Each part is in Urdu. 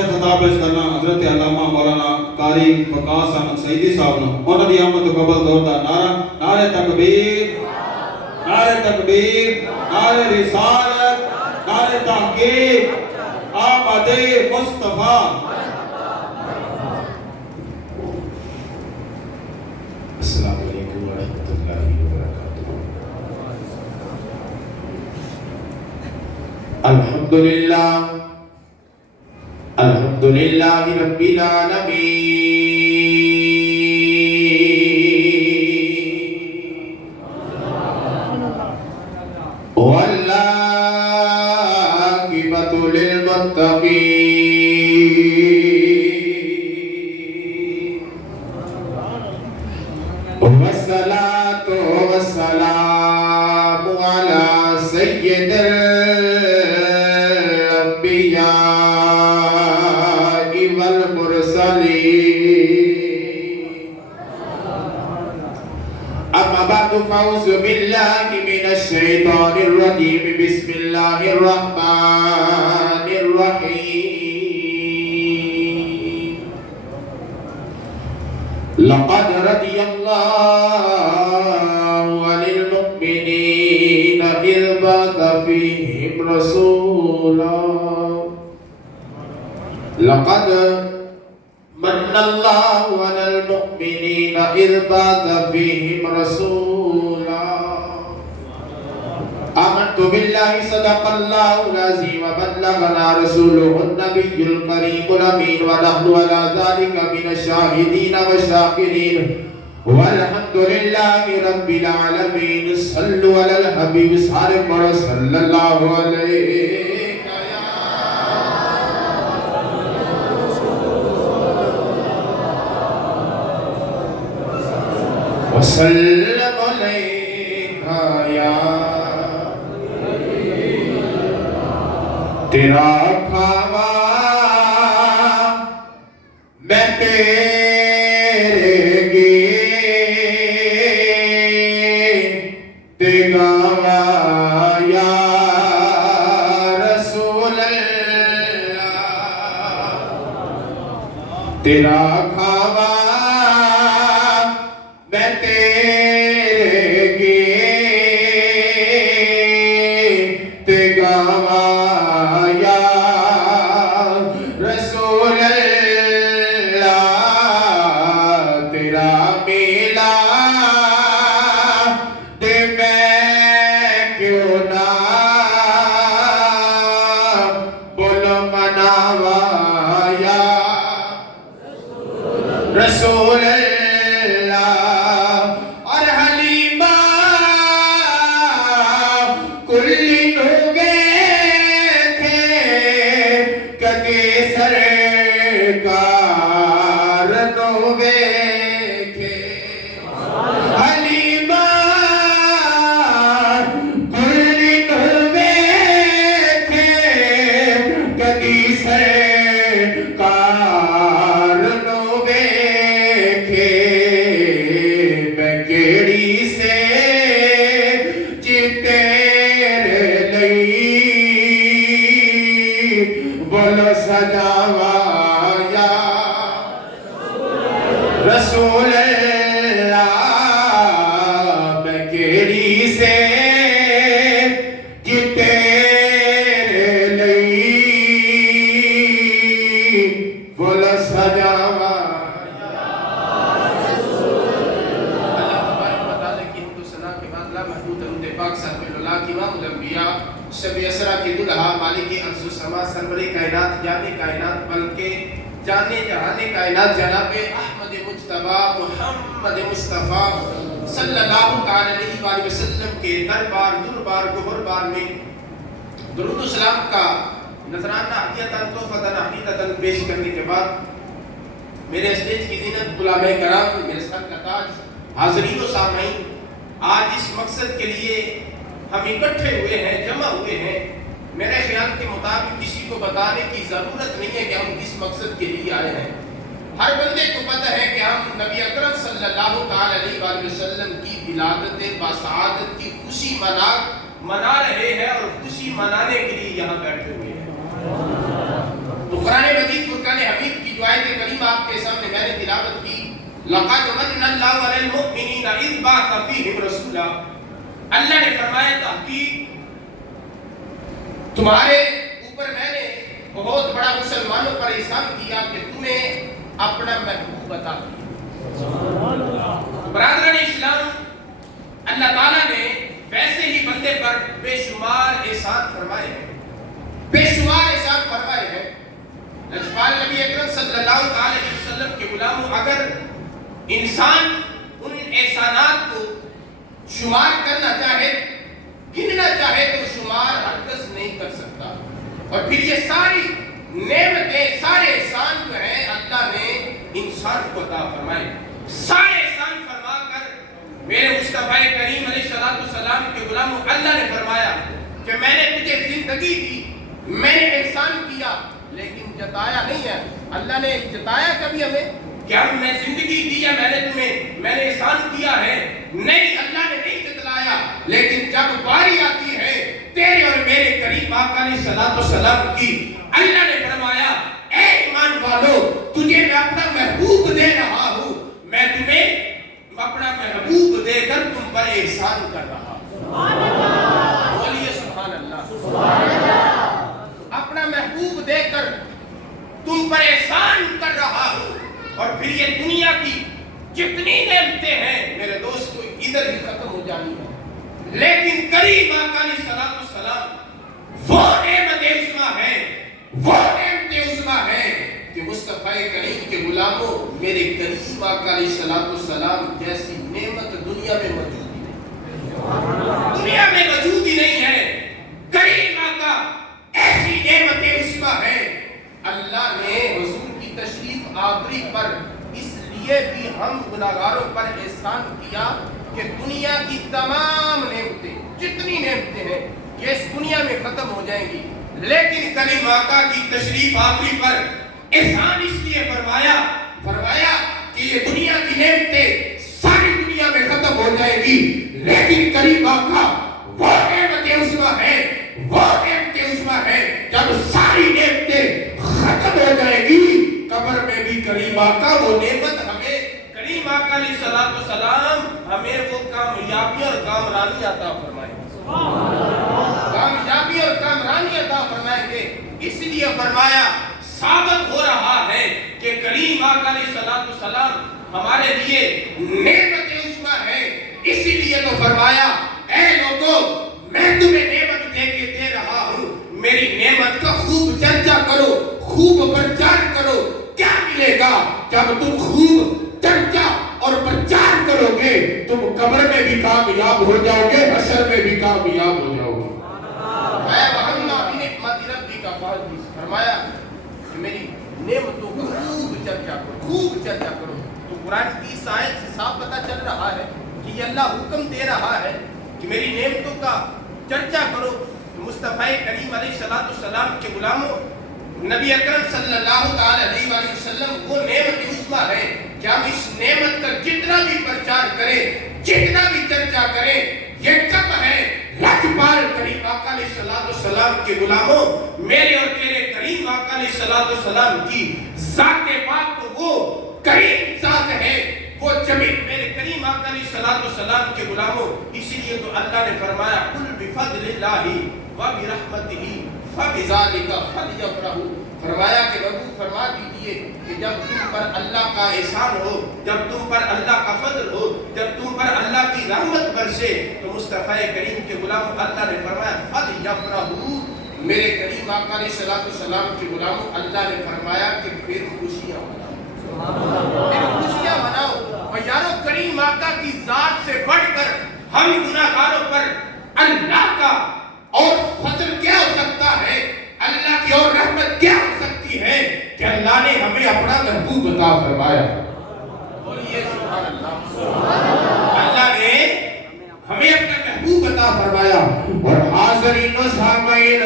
تے خطاب پیش کرنا حضرت علامہ مولانا قاری وقاص احمد سعیدی صاحب نے انہاں دی آمد تو قبل دور دا نعرہ نعرہ تکبیر نعرہ تکبیر نعرہ رسالت نعرہ تحقیق آمد مصطفیٰ. السلام علیکم ورحمۃ اللہ وبرکاتہ. الحمدللہ الحمدللہ رب العالمین والعاقبۃ للمتقین والصلاة والسلام على سید الانبیاء والمرسلین. اما بعد فاعوذ باللہ من الشیطان الرجیم. بسم اللہ الرحمن الرحیم. لقد رضي الله عن المؤمنين إذ بعث فيهم رسولا. لقد من الله على المؤمنين إذ بعث فيهم رسولا. آمنت بالله صدق الله العظيم وبلغنا رسوله النبي الكريم الأمين ونحن على ذلك من الشاهدين والشاكرين والحمد لله رب العالمين. صلوا على الحبيب صلى الله عليه وسلم عليك يا تیرا کھاوا میں تیرے گیت گاوا یا رسول اللہ. تیرا کھاوا میں تیرے گیت گاوا رسول اللہ. اور حلیمہ کلی نوگے تھے کدی سرکار نوگے تھے. حلیمہ کلی نوگے تھے کدی سرکار سجاوا یا رسول اللہ. میں کیڑی سے جی تیرے لئی بول سجاوا یا رسول اللہ. اللہ تبارک و تعالی کی حمد و ثنا کے بعد لا محدود درود پاک صاحب اللہ کی امام الانبیاء شب اسرا کی دلہا مالک ارض و سما سرور کائنات جانے کائنات بلکہ جانے جہانے کائنات جناب احمد مجتبی محمد مصطفیٰ صلی اللہ علیہ وآلہ وسلم کے دربار گہر بار میں درود و سلام کا نذرانہ عطیتاً تحفتاً عقیدتاً پیش کرنے کے بعد میرے اسٹیج کی زینت علماء کرام میرے سر کا تاج حاضرین و سامعین، آج اس مقصد کے لیے ہم اکٹھے ہوئے ہیں، جمع ہوئے ہیں. میرے خیال کے مطابق کسی کو بتانے کی ضرورت نہیں ہے کہ ہم کس مقصد کے لیے آئے ہیں. ہر بندے کو پتہ ہے کہ ہم نبی اکرم صلی اللہ علیہ وآلہ وسلم کی ولادت باسعادت کی خوشی منا رہے ہیں اور خوشی منانے کے لیے یہاں بیٹھے ہوئے ہیں. تو قرآن مجید کو لقد من اللہ علی المؤمنین اذ بعث فیہم رسولا، اللہ نے فرمایا تحقیق تمہارے اوپر میں نے بہت بڑا مسلمانوں پر احسان کیا کہ تمہیں اپنا محبوب عطا کیا۔ برادران اسلام، اللہ تعالیٰ نے ویسے ہی بندے پر بے شمار احسان فرمائے ہیں، بے شمار احسان فرمائے ہیں۔ لجپال نبی اکرم صلی اللہ علیہ وسلم کے غلاموں، اگر انسان ان احسانات کو شمار کرنا چاہے، گننا چاہے تو شمار ہرگز نہیں کر سکتا۔ اور پھر یہ ساری نعمتیں، سارے احسان جو ہیں اللہ نے انسان کو عطا فرمائے، سارے احسان فرما کر میرے مصطفیٰ کریم علیہ السلام کے غلاموں، اللہ نے فرمایا کہ میں نے تجھے زندگی دی، میں نے احسان کیا، لیکن جتایا نہیں ہے۔ اللہ نے جتایا کبھی ہمیں کہ ہم میں زندگی دی ہے، میں نے احسان کیا ہے؟ نہیں، اللہ نے نہیں جتلایا۔ لیکن جب باری آتی ہے تیرے اور میرے کریم آقا علیہ السلام کی، اللہ نے فرمایا اے ایمان والو، تجھے میں اپنا محبوب دے رہا ہوں، میں تمہیں اپنا محبوب دے کر تم پر احسان کر رہا ہوں۔ بولیے سبحان اللہ۔ اپنا محبوب دے کر تم پر احسان کر رہا ہوں۔ اور پھر یہ دنیا کی جتنی نعمتیں ہیں میرے دوستو ادھر ہی ختم ہو جانی ہے، لیکن کریم آقا علیہ السلام وہ نعمت عظمی ہے، وہ نعمت عظمی ہے کہ مصطفیٰ کریم کے غلاموں، میرے کریم آقا علیہ السلام جیسی نعمت دنیا میں موجود ہی نہیں، دنیا میں موجود ہی نہیں ہے۔ کریم آقا ایسی نعمت عظمی ہے۔ اللہ نے حضور کی تشریف آوری پر اس لیے بھی ہم گناہگاروں پر احسان کیا کہ دنیا کی تمام نعمتیں، جتنی نعمتیں ہیں، یہ اس دنیا میں ختم ہو جائیں گی، لیکن کریم آقا کی تشریف آوری پر احسان اس لیے فرمایا کہ یہ دنیا کی نعمتیں ساری دنیا میں ختم ہو جائے گی، لیکن کریم آقا وہ نعمت عظمی ہے، وہ نعمت عظمی ہے جب ساری نعمتیں ختم ہو جائے گی، قبر میں بھی کریم آقا وہ نعمت ہمیں، کریم آقا علیہ السلام ہمیں وہ کامیابی اور کامرانی عطا فرمائیں گے، کامیابی اور کامرانی عطا فرمائیں گے۔ اس لیے فرمایا، ثابت ہو رہا ہے کہ کریم آقا علیہ السلام ہمارے لیے نعمت عظمی ہے۔ اسی لیے تو فرمایا اے لوگوں، میں تمہیں نعمت دے کے دے رہا ہوں، میری نعمت کا خوب چرچا کرو، خوب پرچار کرو۔ کیا ملے گا جب تم خوب چرچا اور پرچار کرو گے؟ تم قبر میں بھی کامیاب ہو جاؤ گے، حشر میں بھی کامیاب ہو جاؤ گے۔ فرمایا کہ میری نعمتوں کا خوب چرچا کرو، خوب چرچا کرو۔ تو قرآن کی آیت سے صاف پتہ چل رہا ہے کہ یہ اللہ حکم دے رہا ہے کہ میری نعمتوں کا چرچا کرو۔ مصطفیٰ کریم علیہ السلام کے غلاموں، نبی اکرم صلی اللہ علیہ وسلم وہ نعمت عظمی ہے کہ ہم اس نعمت کا جتنا بھی پرچار کریں، جتنا بھی چرچا کریں، یہ کب ہے؟ لجپال کریم آقا علیہ السلام کے غلاموں، میرے اور تیرے کریم آقا علیہ السلام کی ذات پاک تو وہ کریم ذات ہے، وہ جمیل میرے کریم آقا علیہ السلام کے غلاموں۔ اسی لیے تو اللہ نے فرمایا قل بفضل اللہ وبرحمتہ فبذالک فلیفرحوا، فرمایا کہ نبی فرما دیجئے کہ جب تم پر اللہ کا احسان ہو، جب تم پر اللہ کا فضل ہو، جب تم پر اللہ کی رحمت برسے، تو مصطفیٰ کریم کے غلام اللہ نے فرمایا فلیفرحوا، میرے کریم آقا علیہ السلام کے غلاموں، اللہ نے فرمایا کہ پھر خوشیاں مناؤ، پھر خوشیاں مناؤ۔ اور یارو کریم آقا کی ذات سے بڑھ کر ہم گناہگاروں پر اللہ کا اور فضل کیا ہو سکتا ہے، اللہ کی اور رحمت کیا ہو سکتی ہے کہ اللہ نے ہمیں اپنا محبوب عطا فرمایا۔ بولیے سبحان اللہ۔ اللہ نے ہمیں اپنا محبوب عطا فرمایا۔ اور حاضرین و سامعین،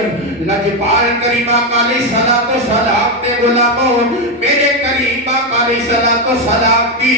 لجپال کریم آقا علیہ السلام نے غلاموں، میرے کریم آقا علیہ السلام کی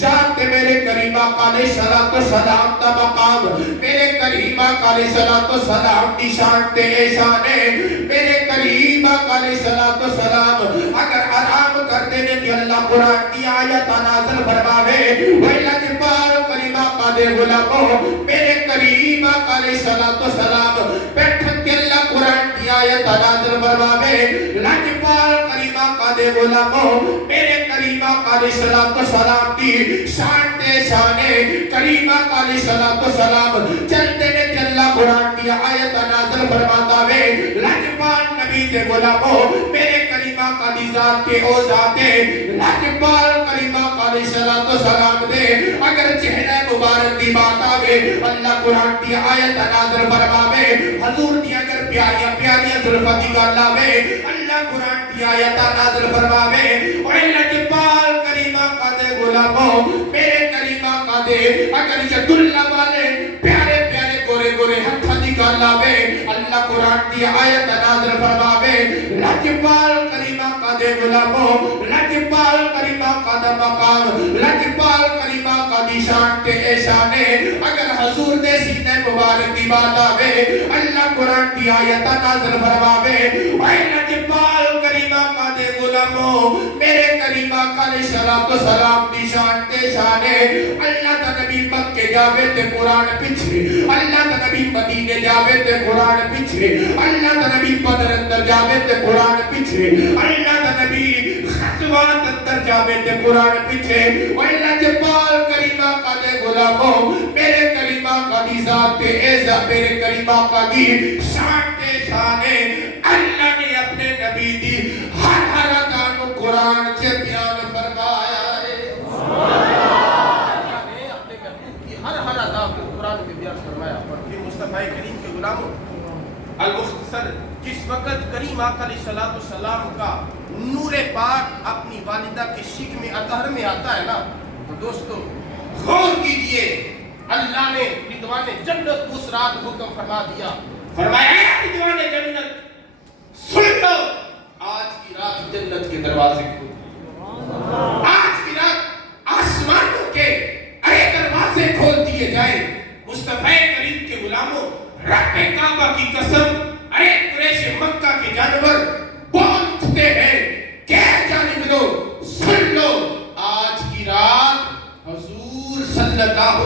ذات، میرے کریم آقا علیہ السلام کا مقام، میرے کریم آقا علیہ السلام کی شان تے احسان ہے، میرے کریم آقا علیہ السلام اگر آرام کرتے ہیں کہ اللہ قرآن کی آیت نازل فرماوے ویلا کے پار کریمہ کا دے غلاموں میرے کریم آقا علیہ السلام بیٹھک کے اللہ قرآن کی آیت نازل فرماوے لاکھ پار کریمہ کا دے غلاموں میرے کریم آقا علیہ السلام دی شان تے شانے کریم آقا علیہ السلام چلتے نے اللہ قرآن کی آیت نازل فرماتا وے لاکھ پار نبی دے غلاموں میرے کریم آقا دی ذات کے او ذاتے لاکھ پار کریم آقا علیہ السلام دے اگر چہرہ مبارک دی بات آوے اللہ قرآن کی آیت نازل فرماوے حضور دی اگر پیاریاں ظلفہ دی گال آوے اللہ قرآن کی آیت نازل فرماوے اے لاکھ پار کریم آقا دے غلاموں میرے کریم آقا دے اگر ید اللہ والے پیارے پیارے گورے گورے ہتھا دی گال آوے اللہ قرآن کی آیت نازل فرماوے لاکھ پار کریم آقا دے غلاموں لاکھ پار کریم آقا دا مقام لاکھ پار کریم آقا دی شان تے احسانے اگر حضور دے سینے مبارک دی بات آوے اللہ قرآن کی آیت نازل فرماوے اے لاکھ پار کریم آقا دے غلاموں میرے کریم آقا علیہ السلام دی شان تے شانے اللہ دا نبی مکے جاوے تے قرآن پیچھے اللہ دا نبی مدینے جاوے تے قرآن پیچھے اللہ دا نبی بدر اندر جاوے تے قرآن پیچھے اللہ دا نبی خطوات اندر جاوے تے قرآن پیچھے اللہ کے پال کریم آقا دے غلاموں میرے کریم آقا دی ذات تے ایزا میرے کریم آقا دی شان تے شانے اللہ نے اپنے نبی دی ہر ادانو قرآن سے بیان فرمایا ہے اللہ نے اپنے محبوب کی ہر ادا کو قرآن میں بیان فرمایا اور پھر مصطفیٰ کریم کے غلاموں المختصر جس وقت کریم آقا علیہ السلام کا نور پاک اپنی والدہ کے شکم اطہر میں آتا ہے نا تو دوستو غور کیجئے اللہ نے رضوان جنت کو اس رات حکم فرما دیا فرمایا اے رضوان جنت سن لو آج کی رات جنت کے دروازے کھول آج کی رات آسمانوں کے ارے دروازے کھول دیے جائیں مصطفیٰ کریم کے غلاموں رب کعبہ کی قسم ارے قریش مکہ کے جانور بول اٹھتے ہیں کہہ جانب دو سن لو آج کی رات حضور صلی اللہ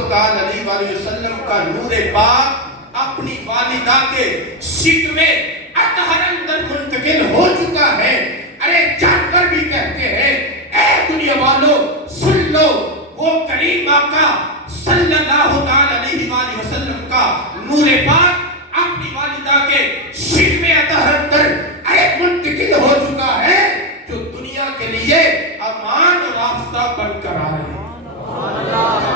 علیہ وسلم کا نور پاک اپنی والدہ کے شکم اطہر اندر منتقل ہو چکا ہے ارے جانور بھی کہتے ہیں اے دنیا والوں سن لو وہ کریم آقا صلی اللہ علیہ وسلم کا نور پاک اپنی والدہ کے شکم اطہر اندر ارے منتقل ہو چکا ہے جو دنیا کے لیے امان اور آفتاب بن کر آ رہے ہیں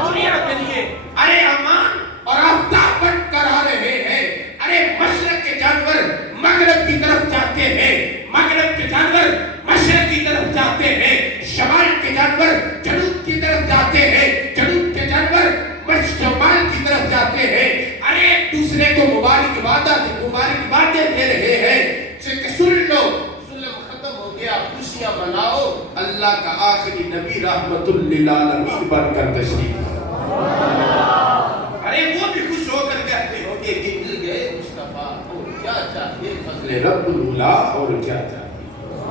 دنیا کے لیے ارے امان اور آفتاب بن کر آ رہے ہیں ارے مشرق کے جانور مغرب کی طرف جاتے ہیں مغرب کے جانور مشرق کی طرف جاتے ہیں شمال کے جانور جنوب کی طرف جاتے ہیں جنوب کے جانور شمال کی طرف جاتے ہیں ارے ایک دوسرے کو مبارکبادیں دے رہے ہیں کہ سن لو ظلم ختم ہو گیا خوشیاں مناؤ اللہ کا آخری نبی رحمت للعالمین بن کر تشریف ارے وہ بھی خوش ہو کر کہتے ہو کہ مل گئے مصطفیٰ اور کیا چاہیے فضل رب الاولیاء اور کیا چاہیے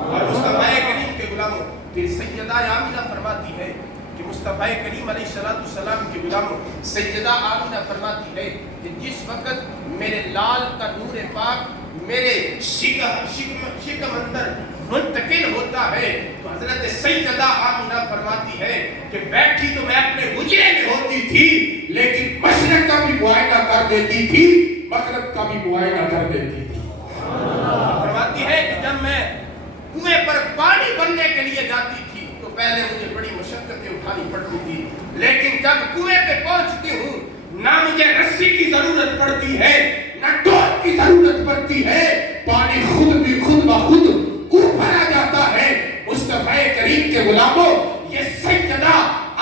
اور مصطفیٰ کریم کے غلاموں پھر سیدہ آمینہ فرماتی ہے کہ مصطفیٰ کریم علیہ السلام کے غلاموں سیدہ آمینہ فرماتی ہے کہ جس وقت میرے لال کا نور پاک میرے شکم اندر منتقل ہوتا ہے تو حضرت سیدہ آمینہ فرماتی ہے کہ بیٹھی تو میں اپنے حجرے میں ہوتی تھی لیکن مشرق کا بھی معائنہ کر دیتی تھی مغرب کا بھی معائنہ کر دیتی تھی فرماتی ہے کہ جب میں کنویں پر پانی بھرنے کے لیے جاتی تھی تو پہلے مجھے بڑی مشقتیں اٹھانی پڑتی تھی لیکن جب کنویں پہ پہنچتی ہوں نہ مجھے رسی کی ضرورت پڑتی ہے نہ ڈول کی ضرورت پڑتی ہے پانی خود بخود اوپر آ جاتا ہے مصطفیٰ کریم کے غلاموں یہ سیدہ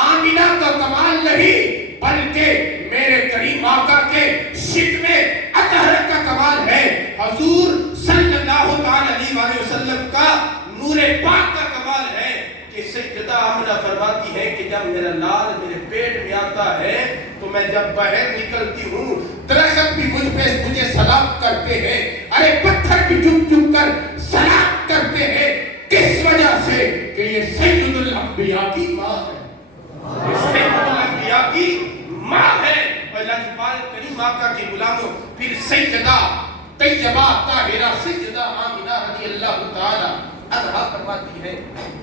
آمینہ کا کمال نہیں بلکہ میرے کریم آقا کے شکم اطہر کا کمال ہے حضور صلی اللہ علیہ وسلم کا نور پاک کا کمال ہے کہ سیدہ آمینہ فرماتی ہے کہ جب میرا لال میرے پیٹ میں آتا ہے تو میں جب باہر نکلتی ہوں درخت بھی مجھے سلام کرتے ہیں ارے پتھر بھی جھک کر سلام کرتے ہیں کس وجہ سے کہ یہ سید الانبیاء کی ماں ہے، سید الانبیاء کی ماں ہے۔ اور لاجپال کریم آقا کے غلاموں پھر سیدہ طیبہ طاہرہ سیدہ آمنہ رضی اللہ تعالی عنہا فرماتی ہے،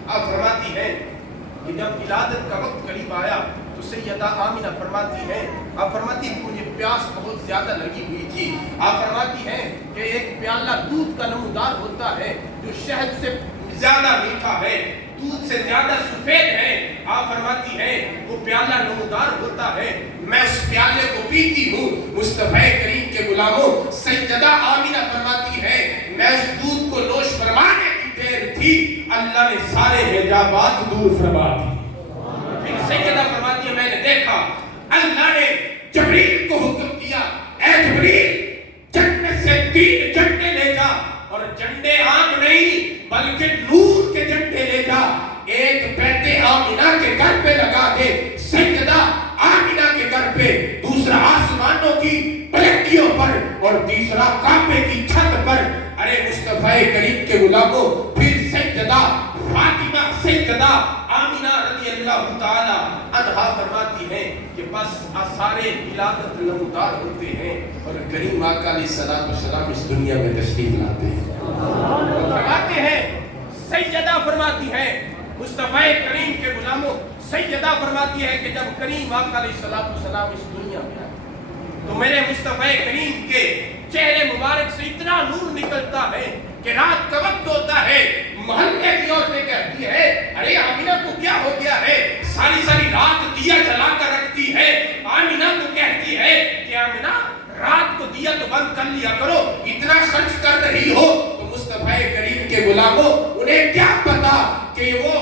آپ فرماتی ہیں کہ جب ولادت کا وقت قریب آیا تو سیدہ آمنہ فرماتی ہیں، آپ فرماتی ہیں کہ مجھے پیاس بہت زیادہ لگی ہوئی تھی۔ آپ فرماتی ہیں کہ ایک پیالہ دودھ کا نمودار ہوتا ہے جو شہد سے زیادہ میٹھا ہے، دودھ سے زیادہ سفید ہے۔ آپ فرماتی ہیں وہ پیالہ نمودار ہوتا ہے، میں اس پیالے کو پیتی ہوں۔ مصطفیٰ کریم کے غلاموں سیدہ آمنہ فرماتی ہے میں اس دودھ کو نوش فرمانے کی دیر تھی، اللہ نے سارے حجابات دور فرما دی۔ پھر سیدہ فرماتی ہے میں نے دیکھا اللہ نے جبریل کو حکم دیا، اے جبریل جنت سے 3 جھنڈے لے جا، اور جھنڈے عام نہیں بلکہ نور کے جھنڈے لے جا، ایک بیت آمنہ کے گھر پہ لگا دے، سیدہ آمنہ کے گھر پہ، دوسرا آسمانوں کی پلکیوں پر، اور تیسرا کعبے کی چھت پر۔ ارے مصطفیٰ کریم کے غلاموں پھر سیدہ فاطمہ سیدہ آمنہ رضی اللہ تعالی عنہا فرماتی ہیں کہ بس سارے ولادت نمودار ہوتے ہیں اور کریم آقا علیہ السلام اس دنیا میں تشریف لاتے ہیں۔ فرماتے ہیں سیدہ فرماتی ہیں مصطفیٰ کریم کے غلاموں سیدہ فرماتی ہے کہ جب کریم آقا علیہ السلام اس دنیا میں آئے تو میرے مصطفیٰ کریم کے چہرے مبارک سے اتنا نور نکلتا ہے کہ رات کا وقت ہوتا ہے، محلے کی عورتیں کہتی ہے ارے آمنہ کو کیا ہو گیا ہے، ساری رات دیا جلا کر رکھتی ہے۔ آمنہ کو کہتی ہے کہ آمنہ رات کو دیا تو بند کر لیا کرو، اتنا خرچ کر رہی ہو۔ تو مصطفیٰ کریم کے غلاموں انہیں کیا پتا کہ وہ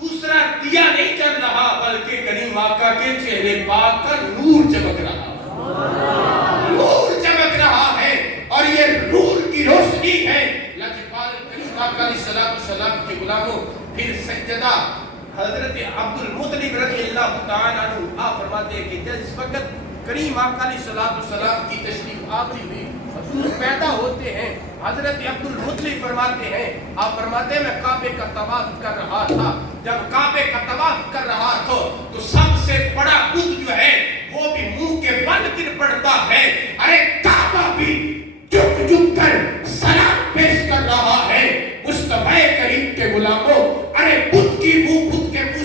دوسرا دیا نہیں چل رہا بلکہ کریم آقا کے چہرے پاک کا نور چمک رہا، نور چمک رہا ہے، اور یہ نور کی روشنی ہے۔ لاجپال کریم آقا علیہ السلام کے غلاموں پھر سیدہ حضرت عبد المطلب رضی اللہ تعالیٰ عنہ آپ فرماتے ہیں کہ جس وقت کریم آقا علیہ السلام کی تشریف آوری ہوئی، حضور پیدا ہوتے ہیں، حضرت عبد المطلب فرماتے ہیں، آپ فرماتے ہیں میں کعبے کا طواف کر رہا تھا، جب کعبے کا طواف کر رہا تھا تو سب سے بڑا بت جو ہے وہ بھی منہ کے بل گر پڑتا ہے، ارے کعبہ بھی جھک جھک کر سلام پیش کر رہا ہے۔ مصطفیٰ کریم کے غلاموں ارے بت کے منہ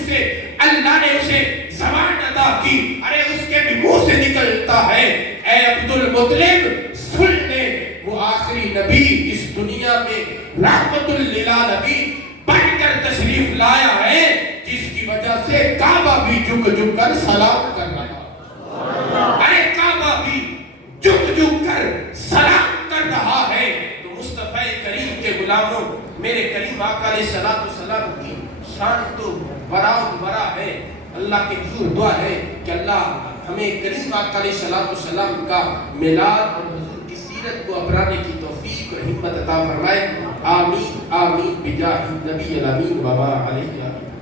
سے اللہ نے اسے زبان عطا کی، ارے اس کے بھی منہ سے نکلتا ہے اے عبد المطلب سن لے وہ آخری نبی اس دنیا میں رحمت للعالمین بن کر تشریف لایا ہے جس کی وجہ سے کعبہ بھی جھک جھک کر سلام کر رہا ہے، ارے کعبہ بھی جھک جھک کر سلام کر رہا ہے۔ تو مصطفیٰ کریم کے غلاموں میرے کریم آقا علیہ السلام کی شان تو برا ہے، اللہ کے حضور دعا ہے کہ اللہ ہمیں کریم آقا علیہ السلام کا میلاد اور حضور کی سیرت کو اپنانے کی توفیق اور ہمت عطا فرمائے، آمین آمین بجاہ النبی الامین وما علیہ آمین۔